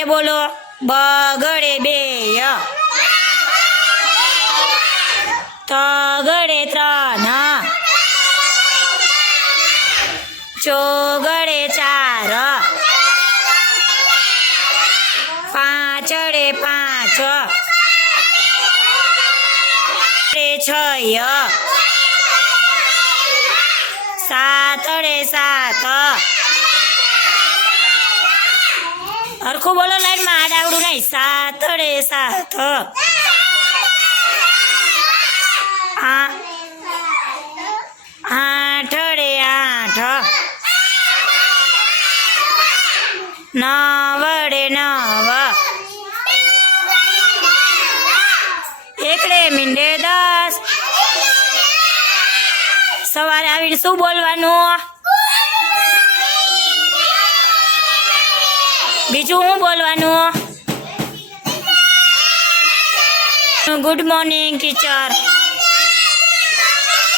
હારે બોલો. બગડે બે, તગડે ત્રણ, ચોગડે ચાર, પાંચડે પાંચ, છ, સાતડે સાત. હરખું બોલો લાઈનમાં, આડાવડું નહીં. સાતડે સાત, આઠડે આઠ, નવડે નવ, એકડે મીંડે 10. સવારે આવીને શું બોલવાનું? બીજું શું બોલવાનું? Good morning teacher.